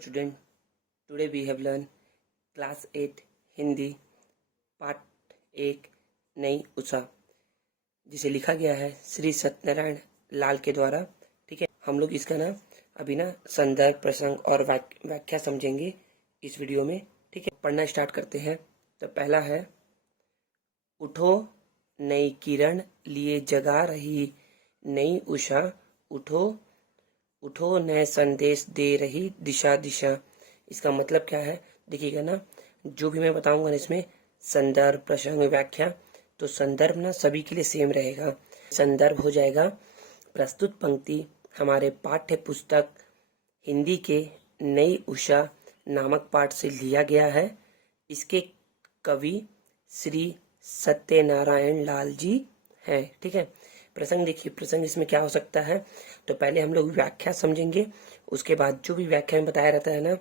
student, today we have learned class 8 Hindi part 1 नई उषा, जिसे लिखा गया है श्री सत्यनारायण लाल के द्वारा। ठीक है, हम लोग इसका ना अभी ना संदर्भ, प्रसंग और व्याख्या समझेंगे इस वीडियो में। ठीक है, पढ़ना स्टार्ट करते हैं। तो पहला है, उठो नई किरण लिए जगा रही नई उषा, उठो उठो नए संदेश दे रही दिशा दिशा। इसका मतलब क्या है देखिएगा ना, जो भी मैं बताऊंगा ना इसमें संदर्भ, प्रसंग, व्याख्या, तो संदर्भ ना सभी के लिए सेम रहेगा। संदर्भ हो जाएगा प्रस्तुत पंक्ति हमारे पाठ्य पुस्तक हिंदी के नई उषा नामक पाठ से लिया गया है। इसके कवि श्री सत्यनारायण लाल जी हैं। ठीक है, प्रसंग देखिए, प्रसंग इसमें क्या हो सकता है, तो पहले हम लोग व्याख्या समझेंगे, उसके बाद जो भी व्याख्या में बताया रहता है ना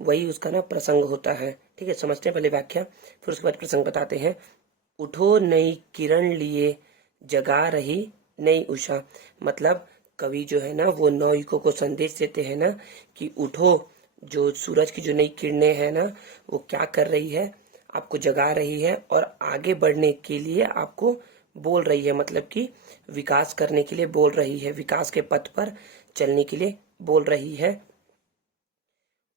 वही उसका ना प्रसंग होता है। ठीक है, समझते हैं पहले व्याख्या, फिर उसके बाद प्रसंग बताते हैं। उठो नई किरण लिए जगा रही नई उषा, मतलब कवि जो है ना वो नवयुवकों को संदेश देते हैं ना कि उठो, जो सूरज की जो नई किरणें हैं ना वो क्या कर रही है, आपको जगा रही है और आगे बढ़ने के लिए आपको बोल रही है, मतलब कि विकास करने के लिए बोल रही है, विकास के पथ पर चलने के लिए बोल रही है।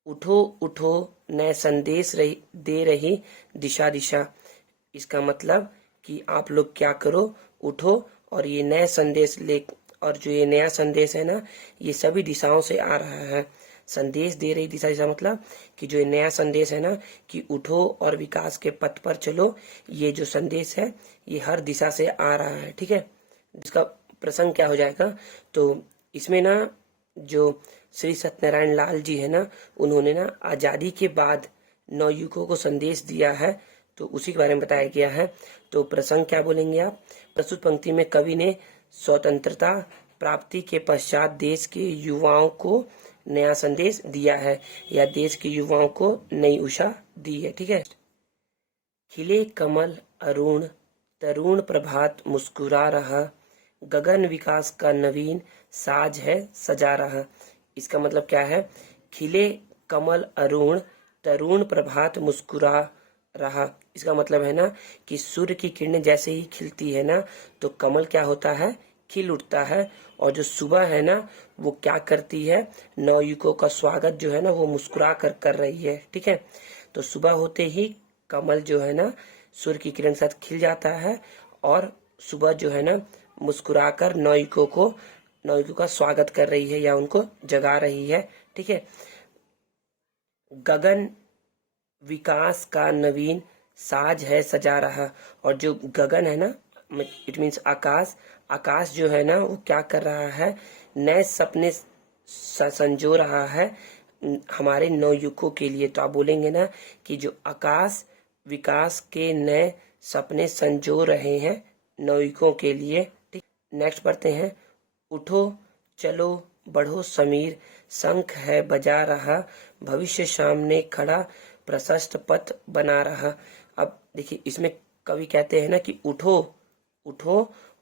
उठो उठो नए संदेश दे रही दिशा दिशा, इसका मतलब कि आप लोग क्या करो, उठो और ये नए संदेश ले, और जो ये नया संदेश है ना ये सभी दिशाओं से आ रहा है। संदेश दे रही दिशा दिशा मतलब कि जो नया संदेश है ना कि उठो और विकास के पथ पर चलो, ये जो संदेश है ये हर दिशा से आ रहा है। ठीक है, इसका प्रसंग क्या हो जाएगा, तो इसमें ना जो श्री सत्यनारायण लाल जी है ना उन्होंने ना आजादी के बाद नवयुवकों को संदेश दिया है, तो उसी के बारे में बताया गया है। तो प्रसंग क्या बोलेंगे आप, प्रस्तुत पंक्ति में कवि ने स्वतंत्रता प्राप्ति के पश्चात देश के युवाओं को नया संदेश दिया है, या देश के युवाओं को नई उषा दी है। ठीक है, खिले कमल अरुण तरुण प्रभात मुस्कुरा रहा, गगन विकास का नवीन साज है सजा रहा। इसका मतलब क्या है, खिले कमल अरुण तरुण प्रभात मुस्कुरा रहा, इसका मतलब है ना कि सूर्य की किरणें जैसे ही खिलती है ना तो कमल क्या होता है, खिल उठता है, और जो सुबह है ना वो क्या करती है, नवयुवकों का स्वागत जो है ना वो मुस्कुरा कर रही है। ठीक है, तो सुबह होते ही कमल जो है ना सूर्य की किरण के साथ खिल जाता है, और सुबह जो है ना मुस्कुराकर नवयुवकों का स्वागत कर रही है या उनको जगा रही है। ठीक है, गगन विकास का नवीन साज है सजा रहा, और जो गगन है ना इट मीन्स आकाश, आकाश जो है ना वो क्या कर रहा है, नए सपने संजो रहा है हमारे नवयुवकों के लिए। तो आप बोलेंगे ना कि जो आकाश विकास के नए सपने संजो रहे हैं नवयुवकों के लिए। ठीक, नेक्स्ट पढ़ते हैं। उठो चलो बढ़ो समीर, शंख है बजा रहा, भविष्य सामने खड़ा प्रशस्त पथ बना रहा। अब देखिए इसमें कवि कहते हैं ना कि उठो उठो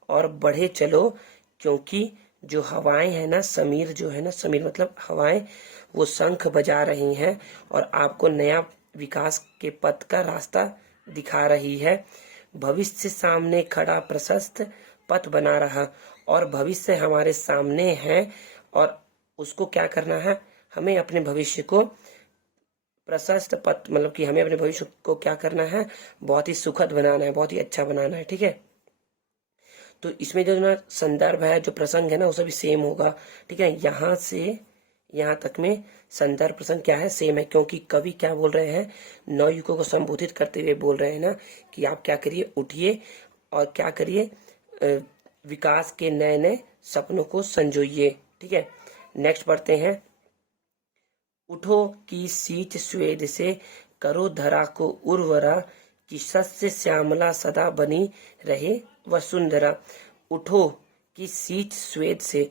और बढ़े चलो, क्योंकि जो हवाएं है ना, समीर जो है ना, समीर मतलब हवाएं, वो शंख बजा रही हैं और आपको नया विकास के पथ का रास्ता दिखा रही है। भविष्य सामने खड़ा प्रशस्त पथ बना रहा, और भविष्य हमारे सामने है और उसको क्या करना है, हमें अपने भविष्य को प्रशस्त पथ, मतलब कि हमें अपने भविष्य को क्या करना है, बहुत ही सुखद बनाना है, बहुत ही अच्छा बनाना है। ठीक है, तो इसमें जो ना संदर्भ है, जो प्रसंग है ना वो सभी सेम होगा। ठीक है, यहाँ से यहाँ तक में संदर्भ प्रसंग क्या है, सेम है, क्योंकि कवि क्या बोल रहे हैं, नवयुवकों को संबोधित करते हुए बोल रहे हैं ना कि आप क्या करिए, उठिए और क्या करिए, विकास के नए नए सपनों को संजोइए। ठीक है, नेक्स्ट पढ़ते हैं। उठो की सींच स्वेद से करो धरा को उर्वरा, कि सस्य श्यामला सदा बनी रहे वसुंधरा। उठो की सींच स्वेद से,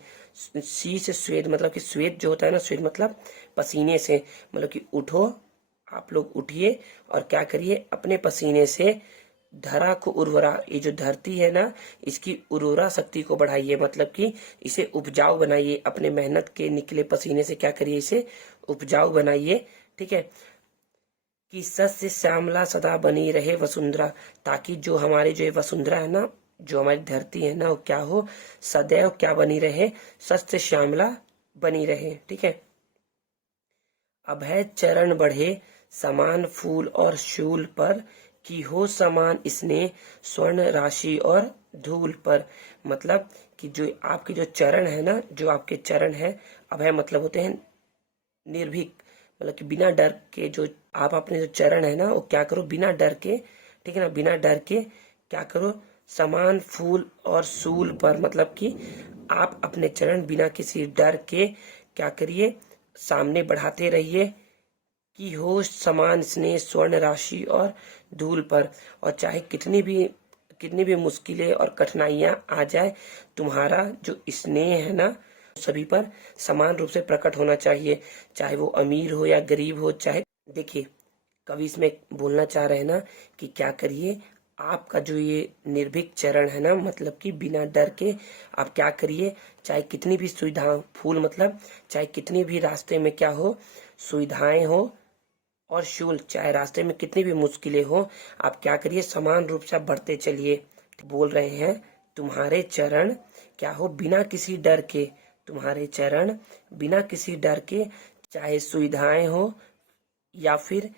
शीश स्वेद मतलब कि स्वेद जो होता है ना, स्वेद मतलब पसीने से, मतलब कि उठो, आप लोग उठिए और क्या करिए, अपने पसीने से धरा को उर्वरा, ये जो धरती है ना इसकी उर्वरा शक्ति को बढ़ाइए, मतलब कि इसे उपजाऊ बनाइए, अपने मेहनत के निकले पसीने से क्या करिए, इसे उपजाऊ बनाइए। ठीक है, कि सस्य श्यामला सदा बनी रहे वसुंधरा, ताकि जो हमारे जो वसुंधरा है ना, जो हमारी धरती है ना, वो क्या हो, सदैव क्या बनी रहे, सस्य श्यामला बनी रहे। ठीक है, अभय चरण बढ़े समान फूल और शूल पर, की हो समान स्नेह स्वर्ण राशि और धूल पर। मतलब कि जो आपके जो चरण है ना, जो आपके चरण है, अभय मतलब होते हैं निर्भीक, मतलब कि बिना डर के, जो आप अपने जो चरण है ना वो क्या करो, बिना डर के, ठीक है ना, बिना डर के क्या करो, समान फूल और सूल पर, मतलब कि आप अपने चरण बिना किसी डर के क्या करिए, सामने बढ़ाते रहिए। कि हो समान स्नेह स्वर्ण राशि और धूल पर, और चाहे कितनी भी मुश्किलें और कठिनाइयां आ जाए, तुम्हारा जो स्नेह है ना सभी पर समान रूप से प्रकट होना चाहिए, चाहे वो अमीर हो या गरीब हो। चाहे देखिए, कवि इसमें बोलना चाह रहे हैं ना कि क्या करिए, आपका जो ये निर्भीक चरण है ना, मतलब कि बिना डर के आप क्या करिए, चाहे कितनी भी सुविधा, फूल मतलब चाहे कितनी भी रास्ते में क्या हो, सुविधाएं हो, और शूल चाहे रास्ते में कितनी भी मुश्किलें हो, आप क्या करिए, समान रूप से आप बढ़ते चलिए। बोल रहे हैं तुम्हारे चरण क्या हो, बिना किसी डर के, तुम्हारे चरण बिना किसी डर के, चाहे सुविधाएं हो या फिर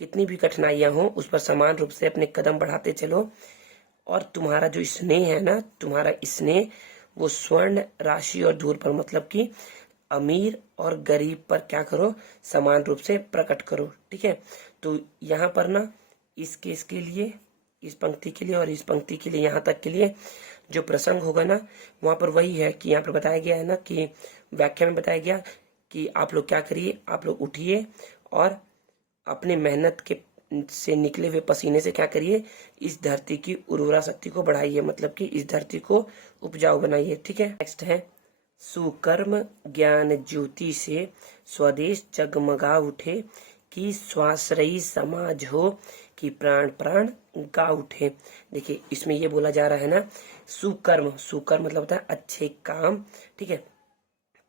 कितनी भी कठिनाइयां हो, उस पर समान रूप से अपने कदम बढ़ाते चलो। और तुम्हारा जो स्नेह है ना, तुम्हारा स्नेह वो स्वर्ण राशि और धूल पर, मतलब कि अमीर और गरीब पर क्या करो, समान रूप से प्रकट करो। ठीक है, तो यहाँ पर ना इस केस के लिए, इस पंक्ति के लिए और इस पंक्ति के लिए, यहाँ तक के लिए जो प्रसंग होगा ना, वहां पर वही है कि यहाँ पर बताया गया है ना, कि व्याख्या में बताया गया कि आप लोग क्या करिए, आप लोग उठिए और अपने मेहनत के से निकले हुए पसीने से क्या करिए, इस धरती की उर्वरा शक्ति को बढ़ाइए, मतलब कि इस धरती को उपजाऊ बनाइए। ठीक है, नेक्स्ट है, सुकर्म ज्ञान ज्योति से स्वदेश जगमगा उठे, कि स्वाश्रयी समाज हो, कि प्राण प्राण गा उठे। देखिए, इसमें ये बोला जा रहा है ना, सुकर्म, सुकर्म मतलब होता है अच्छे काम। ठीक है,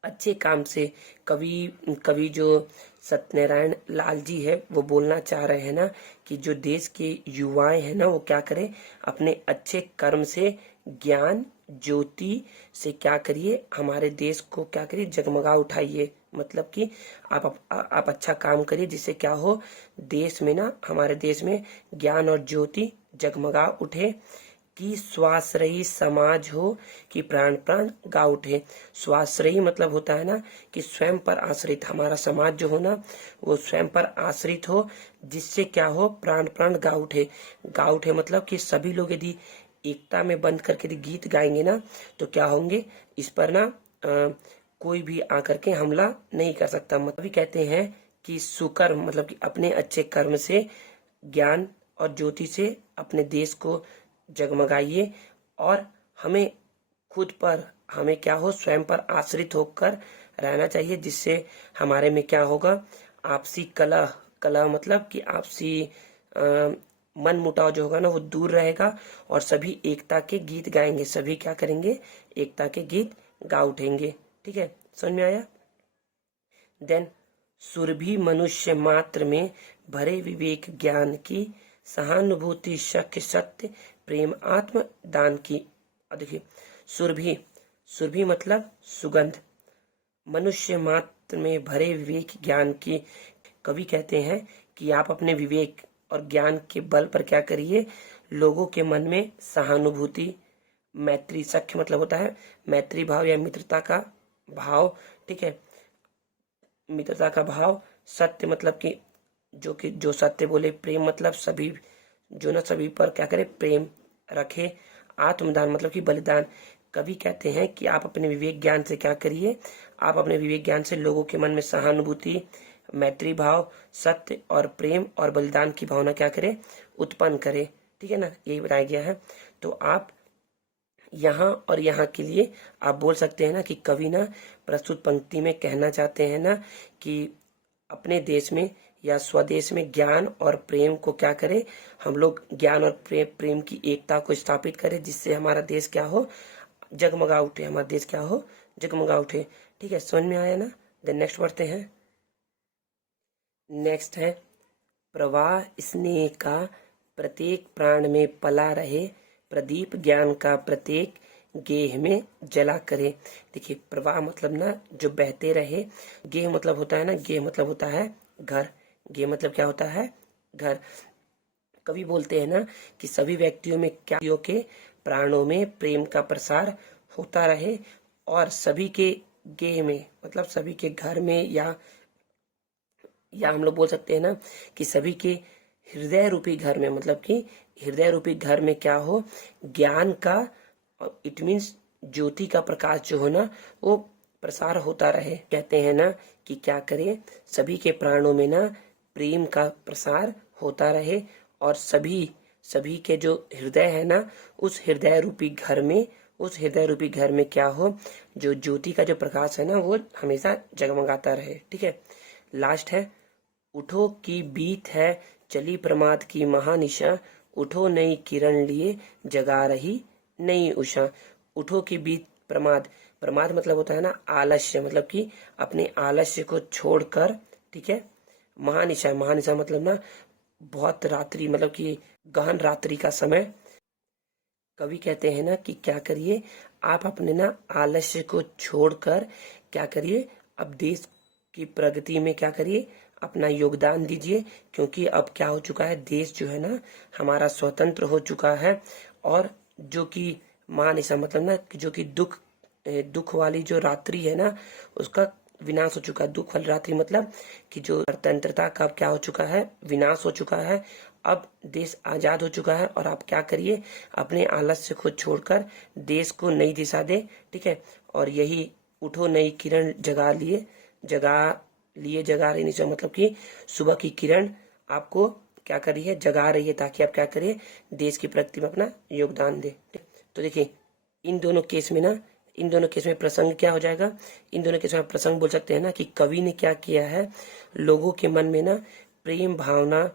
अच्छे काम से कवि कवि जो सत्यनारायण लाल जी है वो बोलना चाह रहे हैं ना कि जो देश के युवाएं हैं ना वो क्या करें, अपने अच्छे कर्म से, ज्ञान ज्योति से क्या करिए, हमारे देश को क्या करिए, जगमगा उठाइए। मतलब कि आप अच्छा काम करिए, जिससे क्या हो, देश में ना, हमारे देश में ज्ञान और ज्योति जगमगा उठे। कि स्वाश्रयी समाज हो, कि प्राण प्राण गा उठे। स्वाश्रयी मतलब होता है ना कि स्वयं पर आश्रित, हमारा समाज जो हो ना वो स्वयं पर आश्रित हो, जिससे क्या हो, प्राण प्राण गा उठे। गा उठे मतलब कि सभी लोग यदि एकता में बंद करके यदि गीत गाएंगे ना, तो क्या होंगे, इस पर ना कोई भी आकर के हमला नहीं कर सकता। मतलब भी कहते हैं कि सुकर्म मतलब कि अपने अच्छे कर्म से, ज्ञान और ज्योति से अपने देश को जगमगाइए, और हमें खुद पर, हमें क्या हो, स्वयं पर आश्रित होकर रहना चाहिए, जिससे हमारे में क्या होगा, आपसी कलह, कलह मतलब कि आपसी मन मुटाव जो होगा ना वो दूर रहेगा, और सभी एकता के गीत गाएंगे, सभी क्या करेंगे, एकता के गीत गा उठेंगे। ठीक है, समझ में आया। देन, सुरभि मनुष्य मात्र में भरे विवेक ज्ञान की, सहानुभूति शक्य सत्य प्रेम आत्म दान की। और देखिए, सुरभि, सुरभि मतलब सुगंध, मनुष्य मात्र में भरे विवेक ज्ञान की। कवि कहते हैं कि आप अपने विवेक और ज्ञान के बल पर क्या करिए, लोगों के मन में सहानुभूति, मैत्री, सख्य मतलब होता है मैत्री भाव या मित्रता का भाव। ठीक है, मित्रता का भाव, सत्य मतलब कि जो सत्य बोले, प्रेम मतलब सभी जो ना सभी पर क्या करे, प्रेम रखे, आत्मदान मतलब कि बलिदान। कवि कहते हैं कि आप अपने विवेक ज्ञान से क्या करिए, आप अपने विवेक ज्ञान से लोगों के मन में सहानुभूति, मैत्री भाव, सत्य और प्रेम और बलिदान की भावना क्या करे, उत्पन्न करे। ठीक है ना, यही बताया गया है। तो आप यहाँ और यहाँ के लिए आप बोल सकते हैं ना कि कवि ना प्रस्तुत पंक्ति में कहना चाहते हैं ना कि अपने देश में या स्वदेश में ज्ञान और प्रेम को क्या करें, हम लोग ज्ञान और प्रेम की एकता को स्थापित करें, जिससे हमारा देश क्या हो, जगमगा उठे, हमारा देश क्या हो, जगमगा उठे। ठीक है, समझ में आया ना। देन नेक्स्ट पढ़ते हैं। नेक्स्ट है प्रवाह स्नेह का प्रत्येक प्राण में पला रहे, प्रदीप ज्ञान का प्रत्येक गेह में जला करे। देखिए प्रवाह मतलब ना जो बहते रहे, गेह मतलब होता है ना, गेह मतलब होता है घर, गेह मतलब क्या होता है, घर। कवि बोलते हैं ना कि सभी व्यक्तियों में क्या के प्राणों में प्रेम का प्रसार होता रहे, और सभी के गेह में मतलब सभी के घर में, या हम लोग बोल सकते हैं ना कि सभी के हृदय रूपी घर में, मतलब कि हृदय रूपी घर में क्या हो, ज्ञान का, इट मीन्स ज्योति का प्रकाश जो हो ना वो प्रसार होता रहे। कहते हैं ना कि क्या करें, सभी के प्राणों में ना प्रेम का प्रसार होता रहे, और सभी के जो हृदय है ना, उस हृदय रूपी घर में, उस हृदय रूपी घर में क्या हो, जो ज्योति का जो प्रकाश है ना वो हमेशा जगमगाता रहे। ठीक है, लास्ट है, उठो की बीत है चली प्रमाद की महानिशा, उठो नई किरण लिए जगा रही नई उषा। उठो की बीत प्रमाद, प्रमाद मतलब होता है ना आलस्य, मतलब कि अपने आलस्य को छोड़कर, ठीक है। महानिशा, महानिशा मतलब ना बहुत रात्रि, मतलब कि गहन रात्रि का समय। कवि कहते हैं ना कि क्या करिए, आप अपने ना आलस्य को छोड़कर क्या करिए, अब देश की प्रगति में क्या करिए, अपना योगदान दीजिए, क्योंकि अब क्या हो चुका है, देश जो है ना हमारा स्वतंत्र हो चुका है। और जो कि महानिशा मतलब ना कि जो कि दुख वाली जो रात्रि है ना उसका विनाश हो चुका है। दुख वाली रात्रि मतलब कि जो स्वतंत्रता का क्या हो चुका है, विनाश हो चुका है। अब देश आजाद हो चुका है, और आप क्या करिए, अपने आलस्य को छोड़कर देश को नई दिशा दे। ठीक है, और यही उठो नई किरण जगा रही नहीं, मतलब कि सुबह की किरण आपको क्या कर रही है, जगा रही है, ताकि आप क्या करिए, देश की प्रगति में अपना योगदान दे। तो देखिए इन दोनों केस में ना, इन दोनों केस में प्रसंग क्या हो जाएगा, इन दोनों केस में प्रसंग बोल सकते हैं ना कि कवि ने क्या किया है, लोगों के मन में ना प्रेम भावना,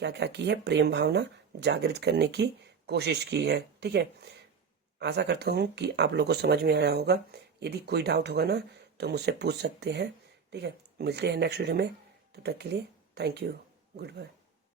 क्या क्या की है, प्रेम भावना जागृत करने की कोशिश की है। ठीक है, आशा करता हूँ कि आप लोगों को समझ में आया होगा। यदि कोई डाउट होगा ना तो मुझसे पूछ सकते हैं। ठीक है, मिलते हैं नेक्स्ट वीडियो में, तब तक के लिए थैंक यू, गुड बाय।